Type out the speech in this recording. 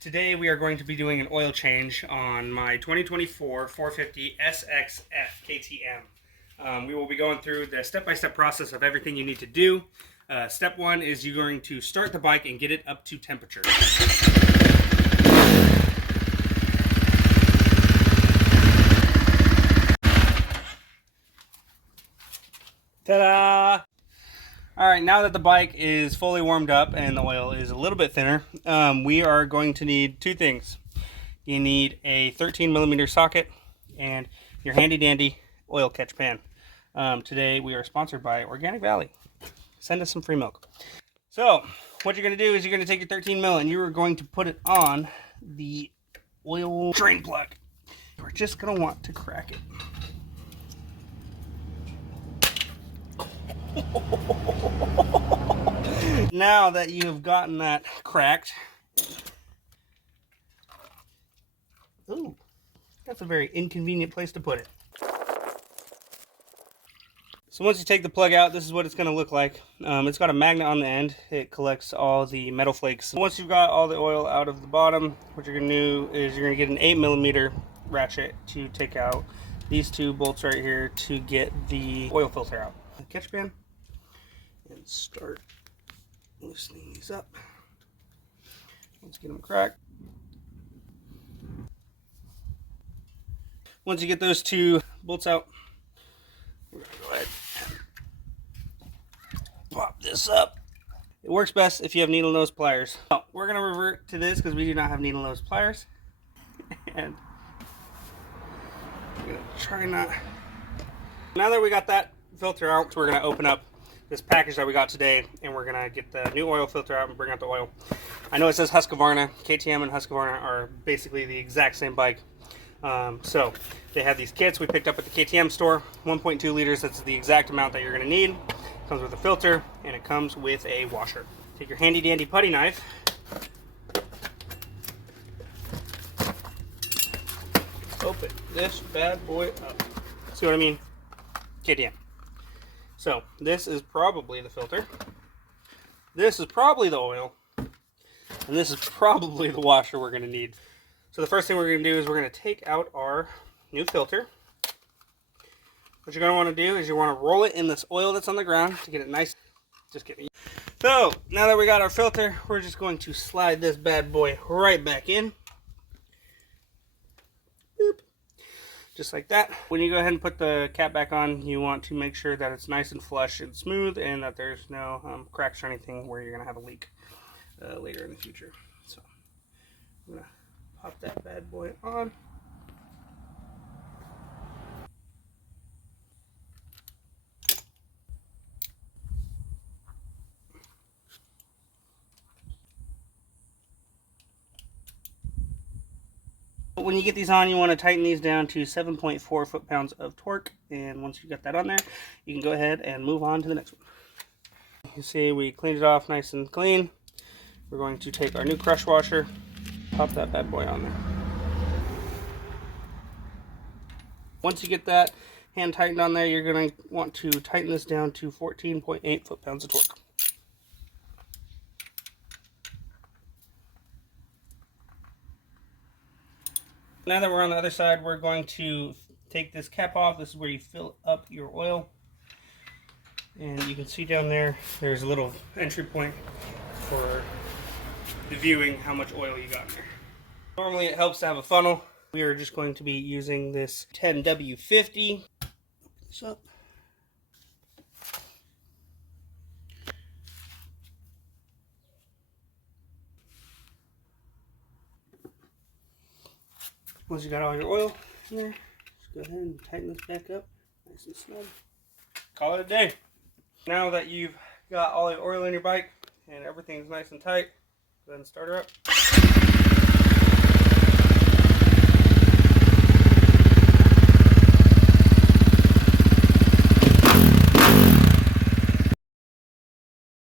Today we are going to be doing an oil change on my 2024 450sx-f KTM. We will be going through the step-by-step process of everything you need to do. Step one is you're going to start the bike and get it up to temperature. Ta-da! Alright, now that the bike is fully warmed up and the oil is a little bit thinner, we are going to need two things. You need a 13mm socket and your handy dandy oil catch pan. Today we are sponsored by Organic Valley. Send us some free milk. So, what you're going to do is you're going to take your 13mm and you are going to put it on the oil drain plug. We're just going to want to crack it. Now that you have gotten that cracked, ooh, that's a very inconvenient place to put it. So once you take the plug out, this is what it's going to look like. It's got a magnet on the end. It collects all the metal flakes. Once you've got all the oil out of the bottom, what you're going to do is you're going to get an 8mm ratchet to take out these two bolts right here to get the oil filter out. Catch pan and start loosening these up. Let's get them cracked. Once you get those two bolts out, we're going to go ahead and pop this up. It works best if you have needle nose pliers. Now, we're going to revert to this because we do not have needle nose pliers. And we're going to try not. Now that we got that filter out, we're going to open up this package that we got today and we're going to get the new oil filter out and bring out the oil. I know it says Husqvarna. KTM and Husqvarna are basically the exact same bike. So they have these kits we picked up at the KTM store, 1.2 liters. That's the exact amount that you're going to need. It comes with a filter and it comes with a washer. Take your handy dandy putty knife, open this bad boy up. See what I mean? KTM. So this is probably the filter, this is probably the oil, and this is probably the washer we're going to need. So the first thing we're going to do is we're going to take out our new filter. What you're going to want to do is you want to roll it in this oil that's on the ground to get it nice. Just kidding. So now that we got our filter, we're just going to slide this bad boy right back in. Boop. Just like that. When you go ahead and put the cap back on, you want to make sure that it's nice and flush and smooth and that there's no cracks or anything where you're going to have a leak later in the future. So I'm going to pop that bad boy on. When you get these on, you want to tighten these down to 7.4 foot-pounds of torque, and once you get that on there, you can go ahead and move on to the next one. You see we cleaned it off nice and clean. We're going to take our new crush washer, pop that bad boy on there. Once you get that hand tightened on there, you're going to want to tighten this down to 14.8 foot-pounds of torque. Now that we're on the other side, we're going to take this cap off. This is where you fill up your oil. And you can see down there, there's a little entry point for viewing how much oil you got in there. Normally it helps to have a funnel. We are just going to be using this 10W50. Open this up. Once you got all your oil in there, just go ahead and tighten this back up, nice and snug. Call it a day. Now that you've got all the oil in your bike and everything's nice and tight, go ahead and start her up.